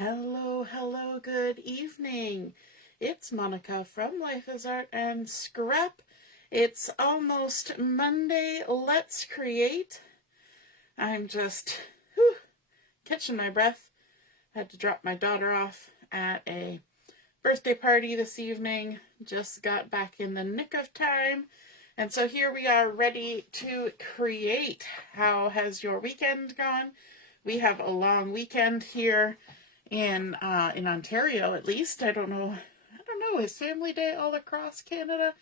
Hello, hello, good evening. It's Monica from Life is Art and Scrap. It's almost Monday. Let's create. I'm just catching my breath. Had to drop my daughter off at a birthday party this evening. Just got back in the nick of time. And so here we are ready to create. How has your weekend gone? We have a long weekend here in Ontario, at least. I don't know, is Family Day all across Canada,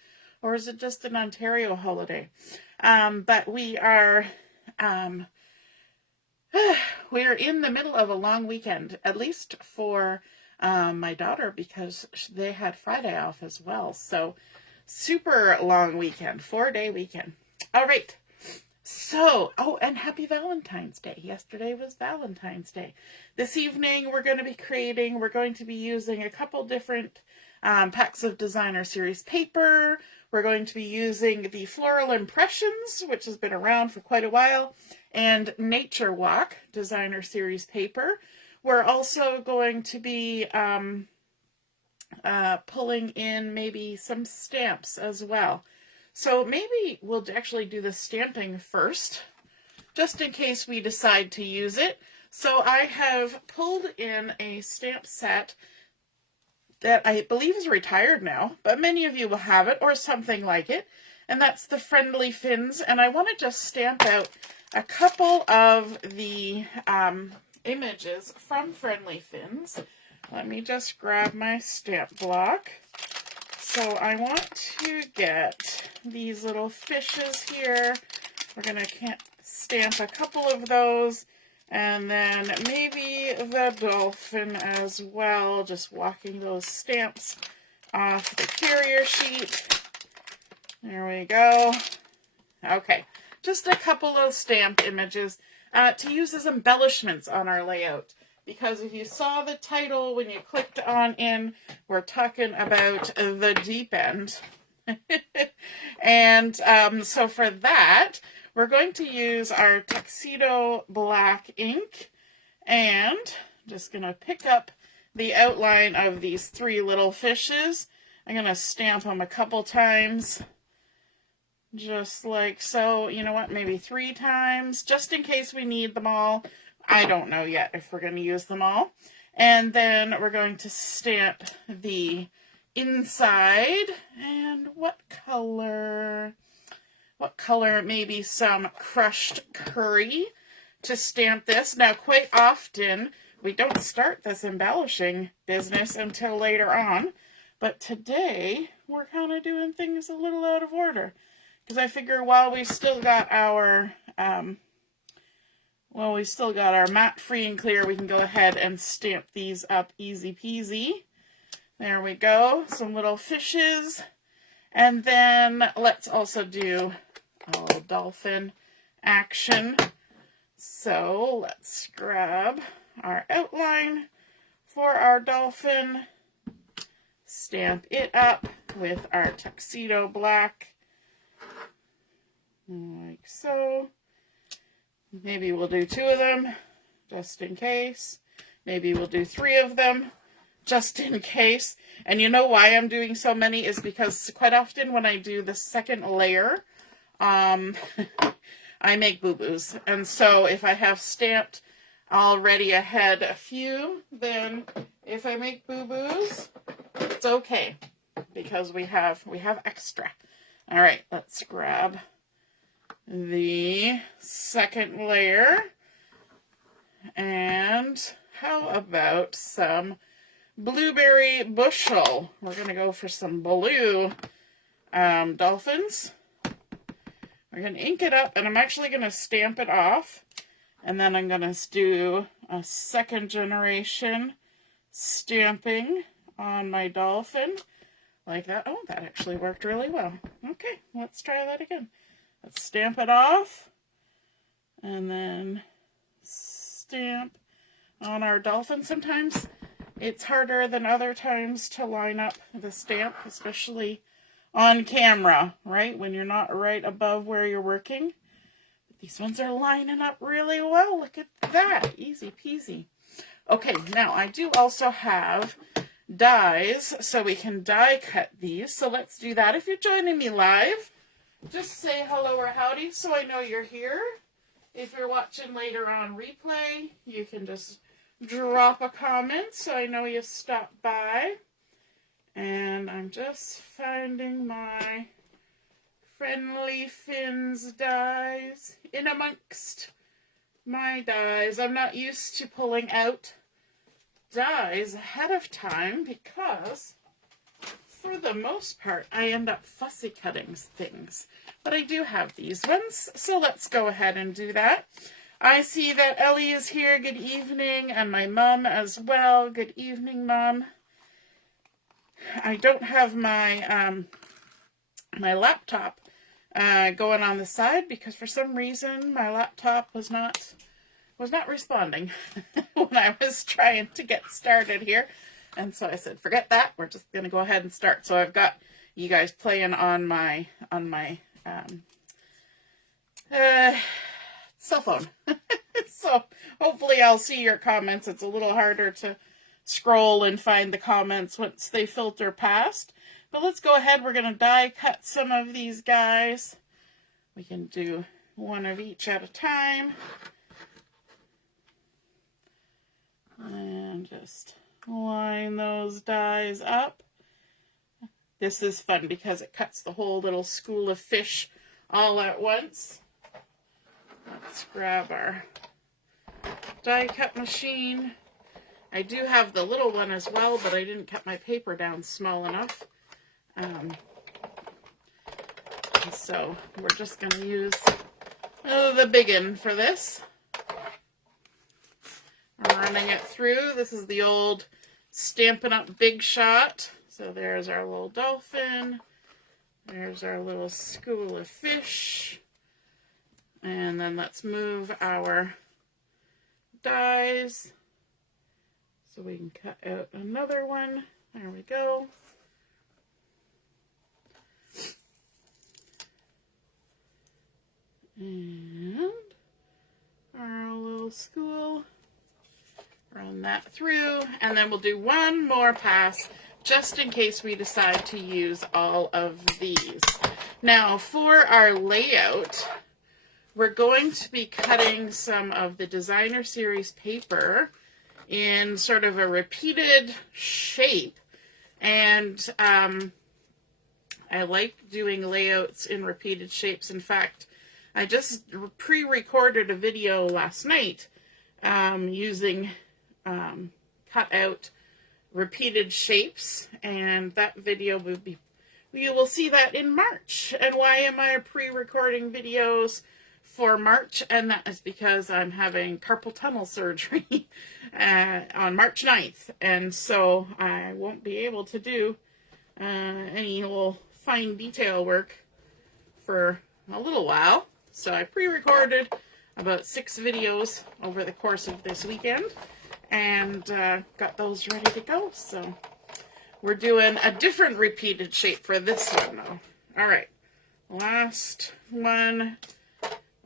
or is it just an Ontario holiday? But we are we're in the middle of a long weekend, at least for my daughter, because they had Friday off as well. So super long weekend, 4-day weekend. All right. So, and happy Valentine's Day. Yesterday was Valentine's Day. This evening we're going to be using a couple different packs of Designer Series paper. We're going to be using the Floral Impressions, which has been around for quite a while, and Nature Walk Designer Series paper. We're also going to be pulling in maybe some stamps as well. So maybe we'll actually do the stamping first, just in case we decide to use it. So I have pulled in a stamp set that I believe is retired now, but many of you will have it or something like it. And that's the Friendly Fins. And I want to just stamp out a couple of the images from Friendly Fins. Let me just grab my stamp block. So I want to get these little fishes here. We're going to stamp a couple of those, and then maybe the dolphin as well, just walking those stamps off the carrier sheet. There we go. Okay, just a couple of stamped images to use as embellishments on our layout. Because if you saw the title when you clicked on in, we're talking about the deep end. And so for that, we're going to use our Tuxedo black ink. And just going to pick up the outline of these three little fishes. I'm going to stamp them a couple times. Just like so. You know what? Maybe 3 times, just in case we need them all. I don't know yet if we're going to use them all. And then we're going to stamp the inside. And what color? Maybe some crushed curry to stamp this. Now, quite often, we don't start this embellishing business until later on. But today, we're kind of doing things a little out of order. Because I figure while we still got our matte free and clear, we can go ahead and stamp these up easy peasy. There we go, some little fishes. And then let's also do a little dolphin action. So let's grab our outline for our dolphin, stamp it up with our Tuxedo black, like so. Maybe we'll do 2 of them, just in case. Maybe we'll do 3 of them, just in case. And you know why I'm doing so many is because quite often when I do the second layer, I make boo-boos. And so if I have stamped already ahead a few, then if I make boo-boos, it's okay. Because we have extra. All right, let's grab the second layer, and how about some blueberry bushel? We're going to go for some blue dolphins. We're going to ink it up, and I'm actually going to stamp it off, and then I'm going to do a second generation stamping on my dolphin like that. Oh, that actually worked really well. Okay, let's try that again. Let's stamp it off, and then stamp on our dolphin. Sometimes it's harder than other times to line up the stamp, especially on camera, right? When you're not right above where you're working. But these ones are lining up really well. Look at that. Easy peasy. Okay, now I do also have dies, so we can die cut these. So let's do that. If you're joining me live, just say hello or howdy so I know you're here. If you're watching later on replay, you can just drop a comment so I know you stopped by. And I'm just finding my Friendly Fins dies in amongst my dies. I'm not used to pulling out dies ahead of time because for the most part I end up fussy cutting things. But I do have these ones, so let's go ahead and do that. I see that Ellie is here. Good evening. And my mom as well. Good evening, Mom. I don't have my my laptop going on the side because for some reason my laptop was not responding when I was trying to get started here. And so I said, forget that. We're just going to go ahead and start. So I've got you guys playing on my cell phone. So hopefully I'll see your comments. It's a little harder to scroll and find the comments once they filter past. But let's go ahead. We're going to die cut some of these guys. We can do one of each at a time. And just line those dies up. This is fun because it cuts the whole little school of fish all at once. Let's grab our die cut machine. I do have the little one as well, but I didn't cut my paper down small enough. So we're just going to use the big one for this. I'm running it through. This is the old Stampin' Up! Big Shot. So there's our little dolphin. There's our little school of fish. And then let's move our dies so we can cut out another one. There we go. And our little school. Run that through, and then we'll do one more pass just in case we decide to use all of these. Now for our layout, we're going to be cutting some of the Designer Series paper in sort of a repeated shape, and I like doing layouts in repeated shapes. In fact, I just pre-recorded a video last night using cut out repeated shapes, and that video will be, you will see that in March. And why am I pre-recording videos for March? And that is because I'm having carpal tunnel surgery on March 9th, and so I won't be able to do any little fine detail work for a little while. So I pre-recorded about 6 videos over the course of this weekend, and got those ready to go. So we're doing a different repeated shape for this one though. All right, last one.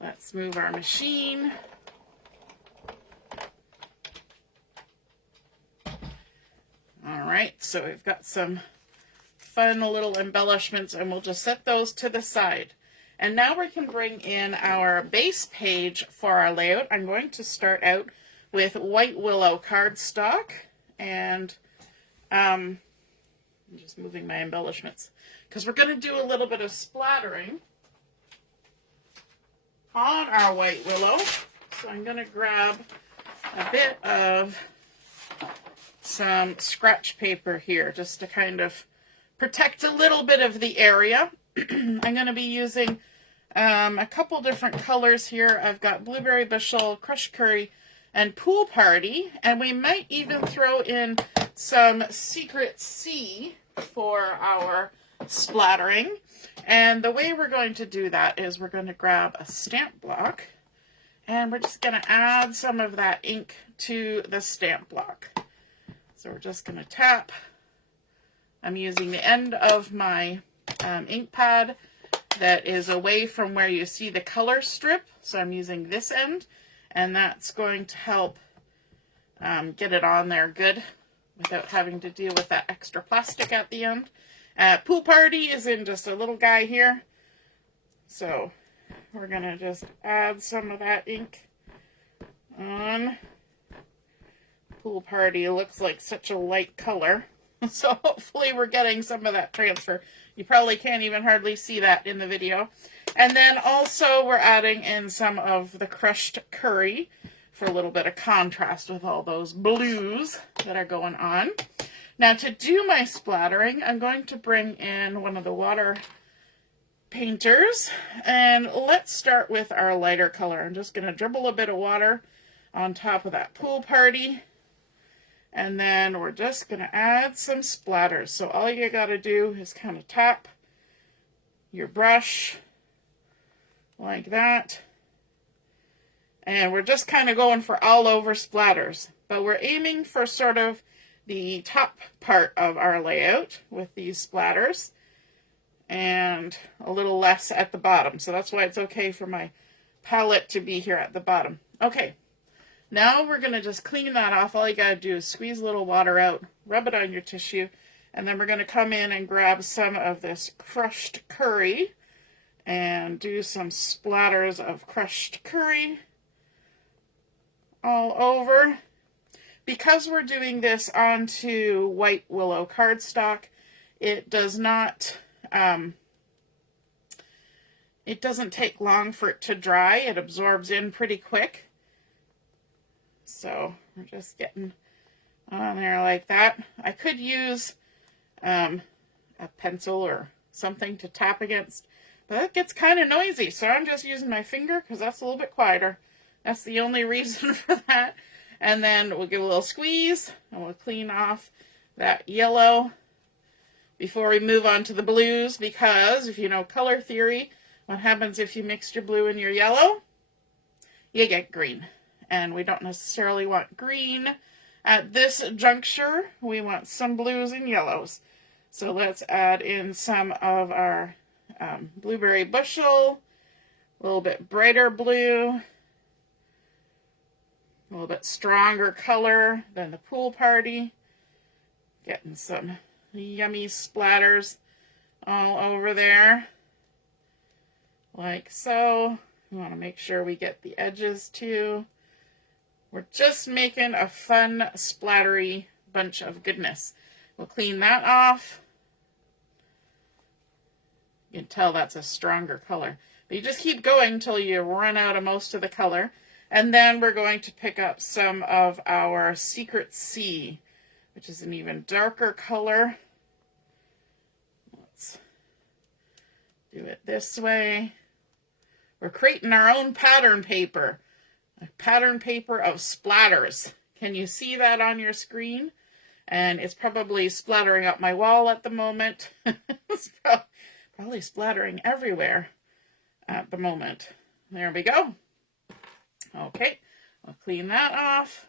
Let's move our machine. All right, so we've got some fun little embellishments, and we'll just set those to the side. And now we can bring in our base page for our layout. I'm going to start out with White Willow cardstock, and I'm just moving my embellishments because we're going to do a little bit of splattering on our White Willow. So I'm going to grab a bit of some scratch paper here just to kind of protect a little bit of the area. I'm going to be using a couple different colors here. I've got Blueberry Bushel, Crushed Curry, and Pool Party, and we might even throw in some Secret Sea for our splattering. And the way we're going to do that is we're going to grab a stamp block, and we're just going to add some of that ink to the stamp block. So we're just going to tap. I'm using the end of my ink pad that is away from where you see the color strip, so I'm using this end, and that's going to help get it on there good without having to deal with that extra plastic at the end. Pool Party is in just a little guy here. So we're going to just add some of that ink on. Pool Party looks like such a light color. So hopefully we're getting some of that transfer. You probably can't even hardly see that in the video. And then also we're adding in some of the crushed curry for a little bit of contrast with all those blues that are going on. Now to do my splattering, I'm going to bring in one of the water painters, and let's start with our lighter color. I'm just going to dribble a bit of water on top of that Pool Party, and then we're just going to add some splatters. So all you got to do is kind of tap your brush like that. And we're just kind of going for all over splatters. But we're aiming for sort of the top part of our layout with these splatters. And a little less at the bottom. So that's why it's okay for my palette to be here at the bottom. Okay. Now we're going to just clean that off. All you got to do is squeeze a little water out, rub it on your tissue, and then we're going to come in and grab some of this crushed curry and do some splatters of crushed curry all over. Because we're doing this onto white willow cardstock, it does not, it doesn't take long for it to dry. It absorbs in pretty quick. So we're just getting on there like that. I could use a pencil or something to tap against, but it gets kind of noisy. So I'm just using my finger because that's a little bit quieter. That's the only reason for that. And then we'll give a little squeeze and we'll clean off that yellow before we move on to the blues, because if you know color theory, what happens if you mix your blue and your yellow? You get green. And we don't necessarily want green at this juncture. We want some blues and yellows. So let's add in some of our blueberry bushel, a little bit brighter blue, a little bit stronger color than the Pool Party. Getting some yummy splatters all over there, like so. We want to make sure we get the edges too. We're just making a fun, splattery bunch of goodness. We'll clean that off. You can tell that's a stronger color. But you just keep going until you run out of most of the color. And then we're going to pick up some of our Secret Sea, which is an even darker color. Let's do it this way. We're creating our own pattern paper. A pattern paper of splatters. Can you see that on your screen? And it's probably splattering up my wall at the moment. It's probably splattering everywhere at the moment. There we go. Okay, I'll clean that off.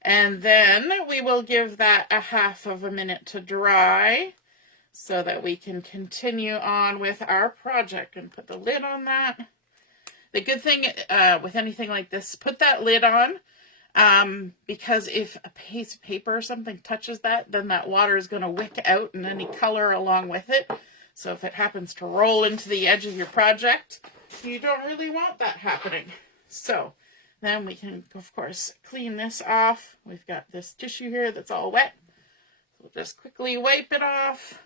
And then we will give that a half of a minute to dry so that we can continue on with our project and put the lid on that. The good thing with anything like this, put that lid on because if a piece of paper or something touches that, then that water is going to wick out and any color along with it. So if it happens to roll into the edge of your project, you don't really want that happening. So then we can, of course, clean this off. We've got this tissue here that's all wet. We'll just quickly wipe it off.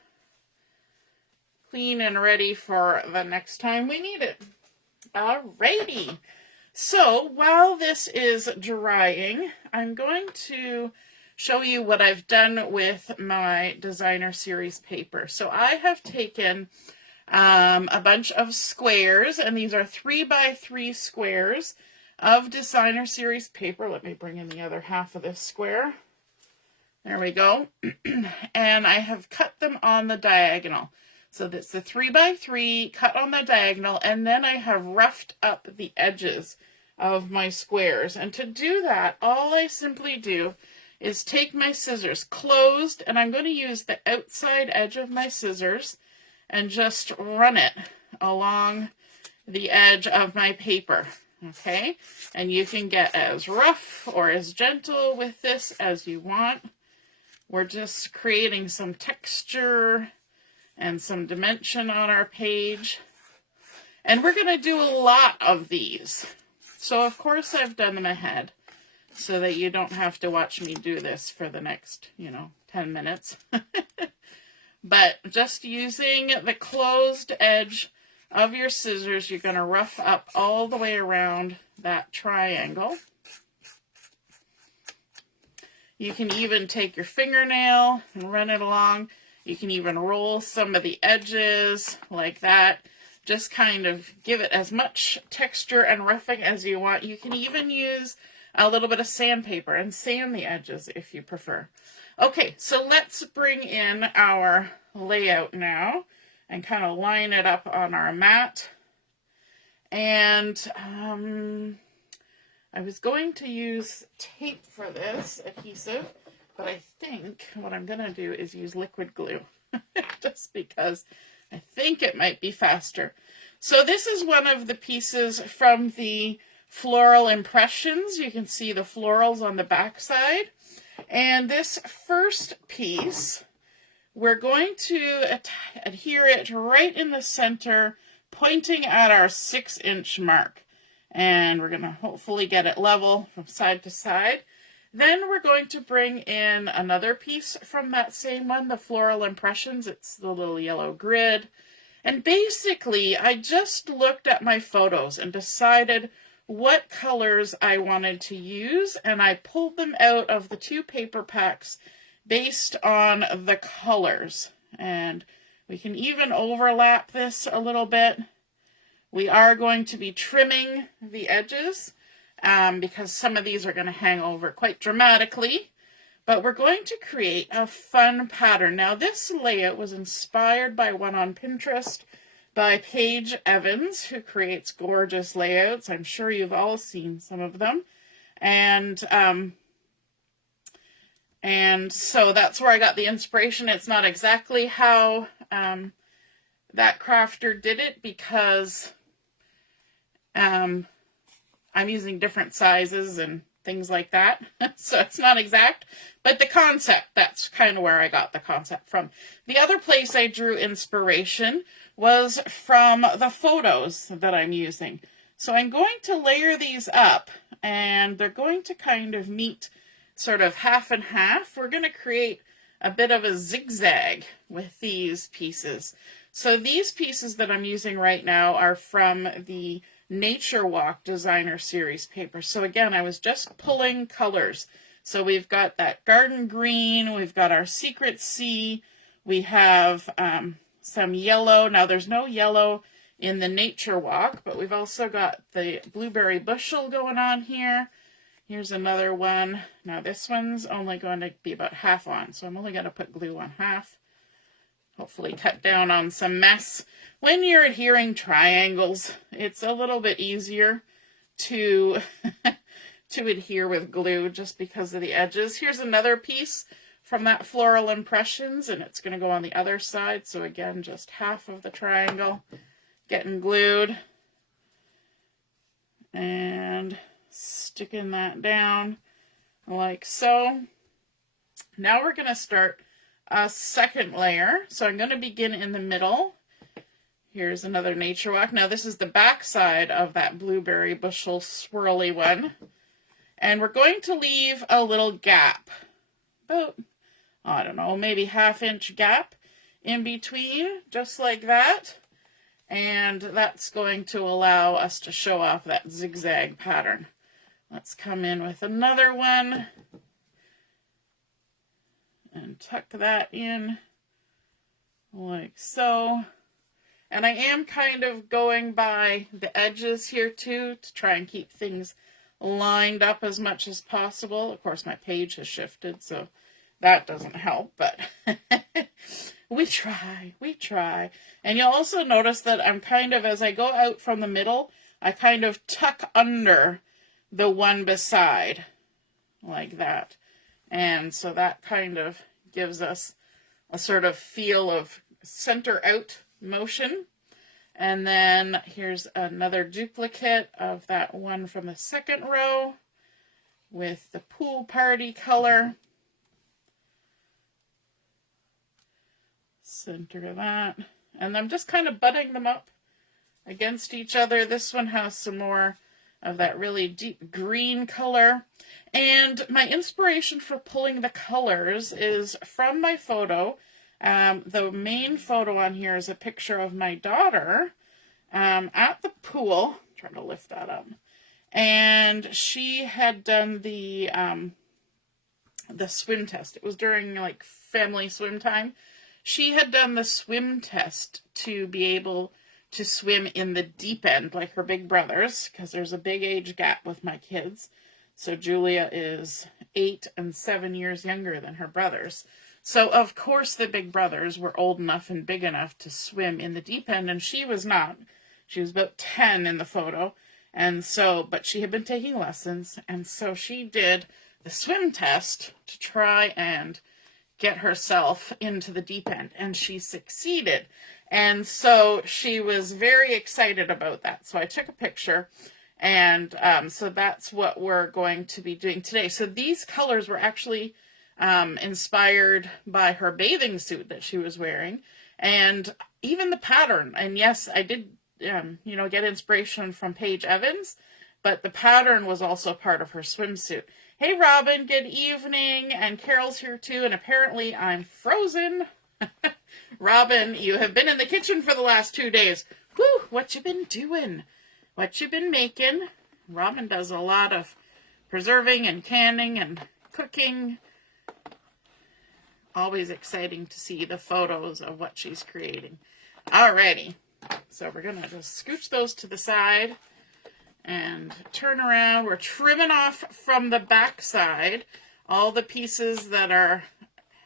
Clean and ready for the next time we need it. Alrighty, so while this is drying, I'm going to show you what I've done with my designer series paper. So I have taken a bunch of squares, and these are 3x3 squares of designer series paper. Let me bring in the other half of this square. There we go. And I have cut them on the diagonal. So that's the 3x3 cut on the diagonal, and then I have roughed up the edges of my squares. And to do that, all I simply do is take my scissors closed, and I'm going to use the outside edge of my scissors and just run it along the edge of my paper. okay? And you can get as rough or as gentle with this as you want. We're just creating some texture and some dimension on our page. And we're going to do a lot of these. So, of course, I've done them ahead so that you don't have to watch me do this for the next, 10 minutes. But just using the closed edge of your scissors, you're going to rough up all the way around that triangle. You can even take your fingernail and run it along. You can even roll some of the edges like that. Just kind of give it as much texture and roughing as you want. You can even use a little bit of sandpaper and sand the edges if you prefer. Okay, so let's bring in our layout now and kind of line it up on our mat. And I was going to use tape for this adhesive, but I think what I'm going to do is use liquid glue just because I think it might be faster. So this is one of the pieces from the Floral Impressions. You can see the florals on the back side. And this first piece, we're going to adhere it right in the center, pointing at our 6-inch mark. And we're going to hopefully get it level from side to side. Then we're going to bring in another piece from that same one, the Floral Impressions. It's the little yellow grid. And basically, I just looked at my photos and decided what colors I wanted to use, and I pulled them out of the 2 paper packs based on the colors. And we can even overlap this a little bit. We are going to be trimming the edges because some of these are going to hang over quite dramatically. But we're going to create a fun pattern. Now, this layout was inspired by one on Pinterest by Paige Evans, who creates gorgeous layouts. I'm sure you've all seen some of them. And so that's where I got the inspiration. It's not exactly how that crafter did it because I'm using different sizes and things like that. So it's not exact, but the concept, that's kind of where I got the concept from. The other place I drew inspiration was from the photos that I'm using. So I'm going to layer these up and they're going to kind of meet sort of half and half. We're going to create a bit of a zigzag with these pieces. So these pieces that I'm using right now are from the Nature Walk Designer Series paper. So again, I was just pulling colors. So we've got that garden green, we've got our secret sea, we have some yellow. Now there's no yellow in the Nature Walk, but we've also got the blueberry bushel going on here. Here's another one. Now this one's only going to be about half on, so I'm only going to put glue on half. Hopefully cut down on some mess. When you're adhering triangles, it's a little bit easier to adhere with glue just because of the edges. Here's another piece from that Floral Impressions, and it's going to go on the other side. So again, just half of the triangle getting glued. And sticking that down like so. Now we're going to start a second layer. So I'm going to begin in the middle. Here's another Nature Walk. Now this is the back side of that blueberry bushel swirly one. And we're going to leave a little gap. About, I don't know, maybe half-inch gap in between, just like that. And that's going to allow us to show off that zigzag pattern. Let's come in with another one. And tuck that in like so. And I am kind of going by the edges here too to try and keep things lined up as much as possible. Of course, my page has shifted, so that doesn't help, but we try. And you'll also notice that I'm kind of, as I go out from the middle, I kind of tuck under the one beside like that. And so that kind of gives us a sort of feel of center out motion. And then here's another duplicate of that one from the second row with the pool party color. Center that. And I'm just kind of butting them up against each other. This one has some more of that really deep green color. And my inspiration for pulling the colors is from my photo. The main photo on here is a picture of my daughter at the pool. I'm trying to lift that up. And she had done the swim test. It was during like family swim time. She had done the swim test to be able to swim in the deep end like her big brothers, because there's a big age gap with my kids. So Julia is 8 and 7 years younger than her brothers. So of course the big brothers were old enough and big enough to swim in the deep end, and she was not. She was about 10 in the photo. And so, but she had been taking lessons, and so she did the swim test to try and get herself into the deep end, and she succeeded. And so she was very excited about that. So I took a picture, and so that's what we're going to be doing today. So these colors were actually inspired by her bathing suit that she was wearing, and even the pattern. And yes, I did get inspiration from Paige Evans, but the pattern was also part of her swimsuit. Hey, Robin, good evening, and Carol's here too, and apparently I'm frozen. Robin, you have been in the kitchen for the last 2 days. Whew, what you been doing? What you been making? Robin does a lot of preserving and canning and cooking. Always exciting to see the photos of what she's creating. Alrighty. So we're going to just scooch those to the side and turn around. We're trimming off from the back side all the pieces that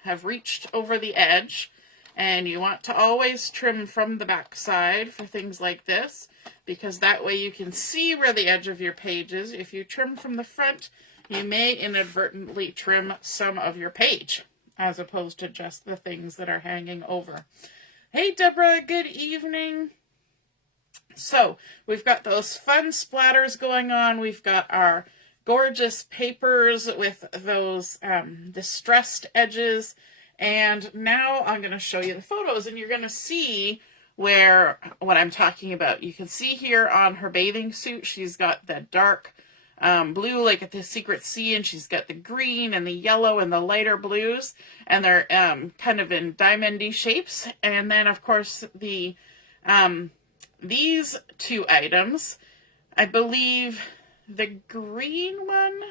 have reached over the edge. And you want to always trim from the back side for things like this, because that way you can see where the edge of your page is. If you trim from the front, you may inadvertently trim some of your page, as opposed to just the things that are hanging over. Hey, Deborah, good evening. So we've got those fun splatters going on. We've got our gorgeous papers with those distressed edges. And now I'm going to show you the photos, and you're going to see what I'm talking about. You can see here on her bathing suit, she's got the dark blue, like at the Secret Sea, and she's got the green and the yellow and the lighter blues, and they're kind of in diamond-y shapes. And then, of course, these two items, I believe the green one,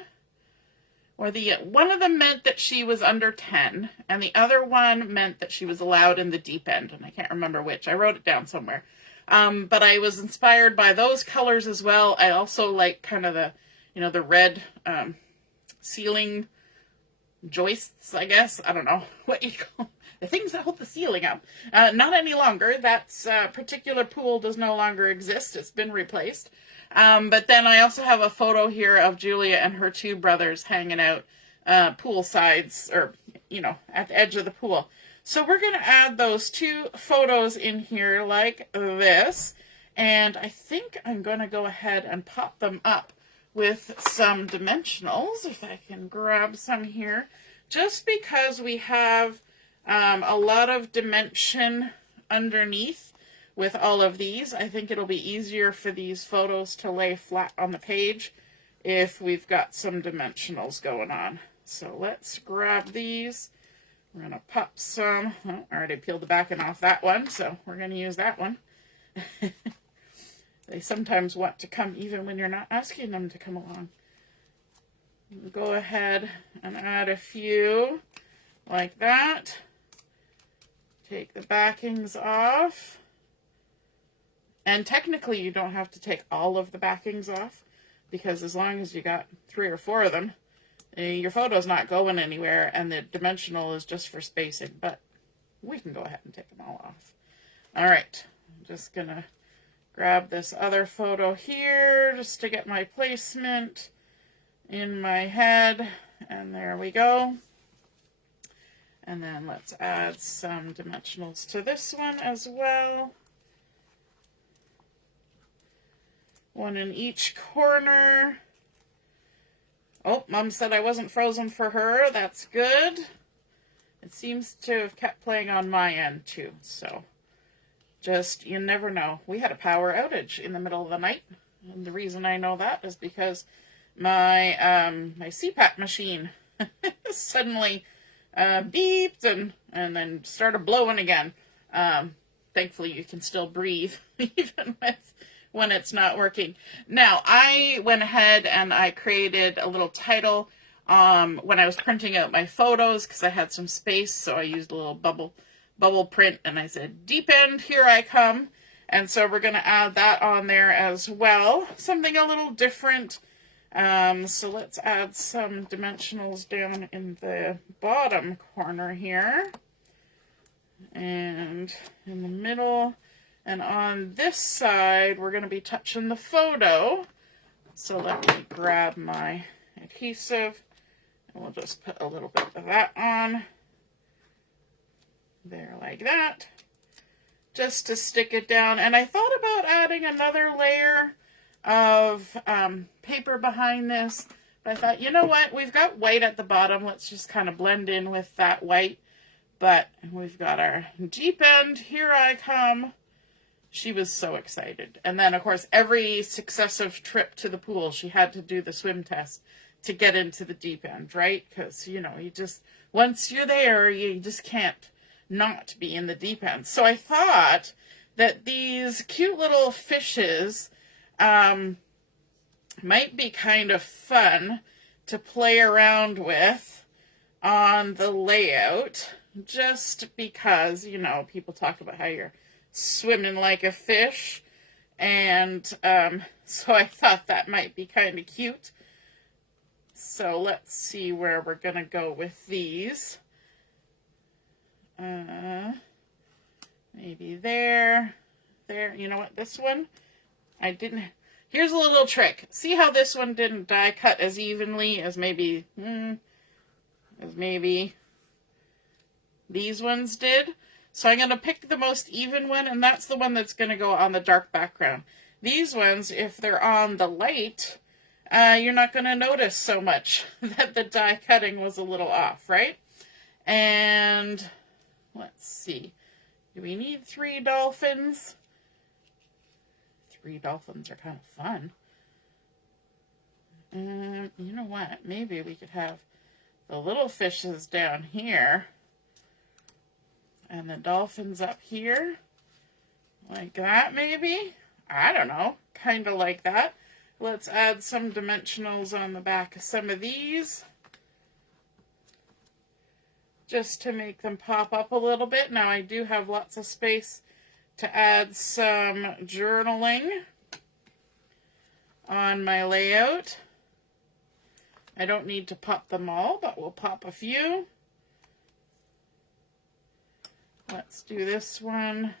or one of them meant that she was under 10, and the other one meant that she was allowed in the deep end, and I can't remember which. I wrote it down somewhere. But I was inspired by those colors as well. I also like kind of the red ceiling joists, I guess. I don't know what you call the things that hold the ceiling up. Not any longer. That particular pool does no longer exist. It's been replaced. But then I also have a photo here of Julia and her two brothers hanging out pool sides, or, at the edge of the pool. So we're going to add those two photos in here like this. And I think I'm going to go ahead and pop them up with some dimensionals, if I can grab some here, just because we have a lot of dimension underneath with all of these. I think it'll be easier for these photos to lay flat on the page if we've got some dimensionals going on. So let's grab these. We're going to pop some. Oh, I already peeled the backing off that one, so we're going to use that one. They sometimes want to come even when you're not asking them to come along. Go ahead and add a few like that. Take the backings off. And technically you don't have to take all of the backings off, because as long as you got 3 or 4 of them, your photo's not going anywhere, and the dimensional is just for spacing. But we can go ahead and take them all off. All right, I'm just going to grab this other photo here just to get my placement in my head, and there we go. And then let's add some dimensionals to this one as well. One in each corner. Oh, Mom said I wasn't frozen for her. That's good. It seems to have kept playing on my end too, so just, you never know. We had a power outage in the middle of the night, and the reason I know that is because my my CPAP machine suddenly beeped and then started blowing again. Thankfully, you can still breathe even when it's not working. Now, I went ahead and I created a little title when I was printing out my photos because I had some space, so I used a little bubble print, and I said, "Deep End, here I come." And so we're going to add that on there as well. Something a little different. So let's add some dimensionals down in the bottom corner here. And in the middle. And on this side, we're going to be touching the photo. So let me grab my adhesive. And we'll just put a little bit of that on. There, like that. Just to stick it down. And I thought about adding another layer of paper behind this. But I thought, you know what? We've got white at the bottom. Let's just kind of blend in with that white. But we've got our Deep End, here I come. She was so excited. And then, of course, every successive trip to the pool, she had to do the swim test to get into the deep end, right? Because, you know, you just, once you're there, you just can't not be in the deep end. So I thought that these cute little fishes might be kind of fun to play around with on the layout, just because, you know, people talk about how you're swimming like a fish, and so I thought that might be kind of cute. So let's see where we're gonna go with these. Maybe there, you know what, this one, I didn't, here's a little trick. See how this one didn't die cut as evenly as maybe these ones did? So I'm going to pick the most even one, and that's the one that's going to go on the dark background. These ones, if they're on the light, you're not going to notice so much that the die cutting was a little off, right? And let's see. Do we need 3 dolphins? 3 dolphins are kind of fun. You know what? Maybe we could have the little fishes down here and the dolphins up here. Like that, maybe? I don't know. Kind of like that. Let's add some dimensionals on the back of some of these, just to make them pop up a little bit. Now I do have lots of space to add some journaling on my layout. I don't need to pop them all, but we'll pop a few. Let's do this one.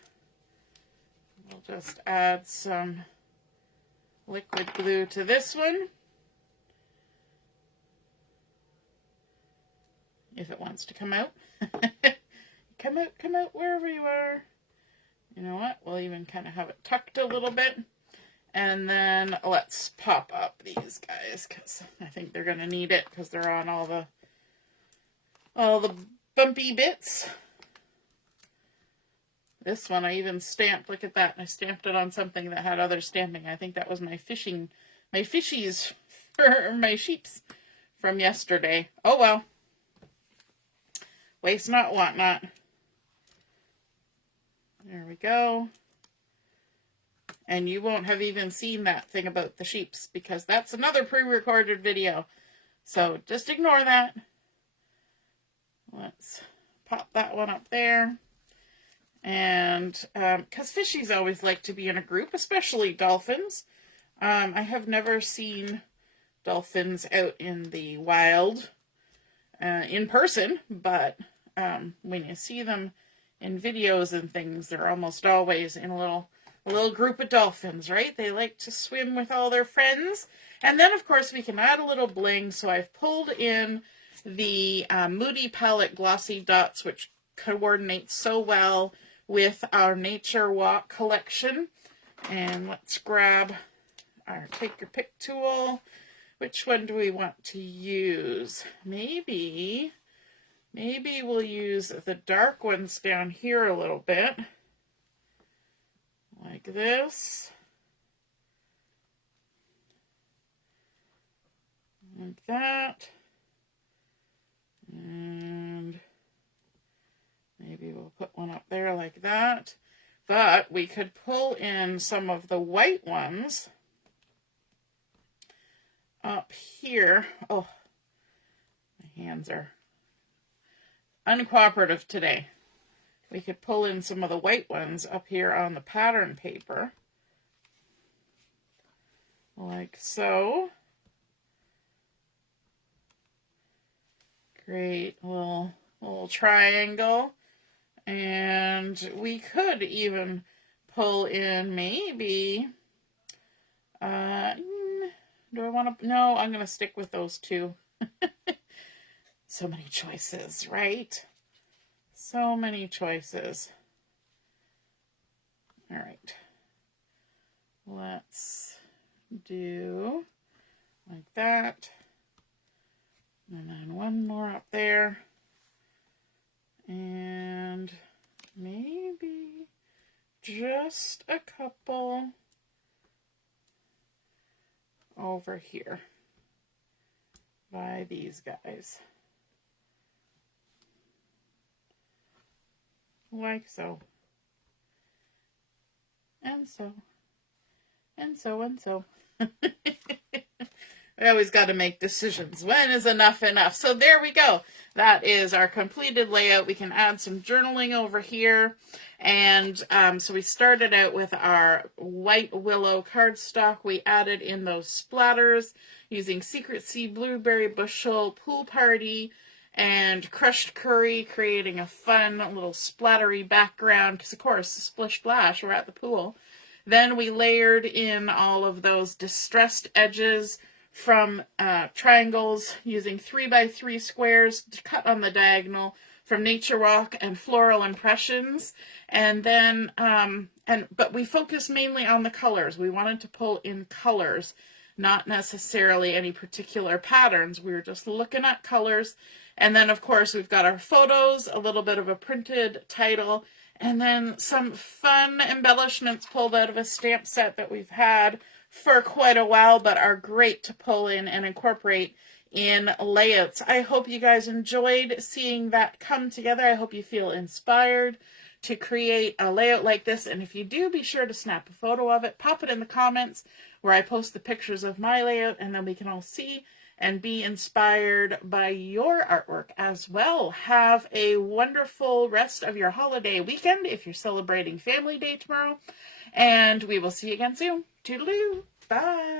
We'll just add some liquid glue to this one, if it wants to come out. Come out, wherever you are. You know what? We'll even kind of have it tucked a little bit. And then let's pop up these guys, because I think they're going to need it, because they're on all the bumpy bits. This one I even stamped, look at that. I stamped it on something that had other stamping. I think that was my fishies for my sheeps from yesterday. Oh well. Waste not, want not. There we go. And you won't have even seen that thing about the sheeps, because that's another pre-recorded video. So just ignore that. Let's pop that one up there. And because fishies always like to be in a group, especially dolphins. I have never seen dolphins out in the wild in person, but when you see them in videos and things, they're almost always in a little group of dolphins, right? They like to swim with all their friends. And then, of course, we can add a little bling. So I've pulled in the Moody Palette Glossy dots, which coordinates so well with our Nature Walk collection. And let's grab our take your pick tool. Which one do we want to use? Maybe we'll use the dark ones down here a little bit. Like this. Like that. And maybe we'll put one up there like that. But we could pull in some of the white ones up here. Oh, my hands are uncooperative today. We could pull in some of the white ones up here on the pattern paper. Like so. Great little triangle. And we could even pull in maybe, do I want to, no, I'm going to stick with those two. So many choices, right? So many choices. All right. Let's do like that. And then one more up there. And maybe just a couple over here by these guys. Like so. And so. And so and so. I always got to make decisions. When is enough enough? So there we go. That is our completed layout. We can add some journaling over here. And so we started out with our white willow cardstock. We added in those splatters using Secret Sea, Blueberry Bushel, Pool Party, and Crushed Curry, creating a fun little splattery background. Because, of course, splish splash, we're at the pool. Then we layered in all of those distressed edges from triangles using 3x3 squares to cut on the diagonal from Nature Walk and Floral Impressions. And then, but we focused mainly on the colors. We wanted to pull in colors, not necessarily any particular patterns. We were just looking at colors. And then, of course, we've got our photos, a little bit of a printed title, and then some fun embellishments pulled out of a stamp set that we've had for quite a while, but are great to pull in and incorporate in layouts. I hope you guys enjoyed seeing that come together. I hope you feel inspired to create a layout like this. And if you do, be sure to snap a photo of it, pop it in the comments where I post the pictures of my layout, and then we can all see and be inspired by your artwork as well. Have a wonderful rest of your holiday weekend if you're celebrating Family Day tomorrow. And we will see you again soon. Toodaloo. Bye.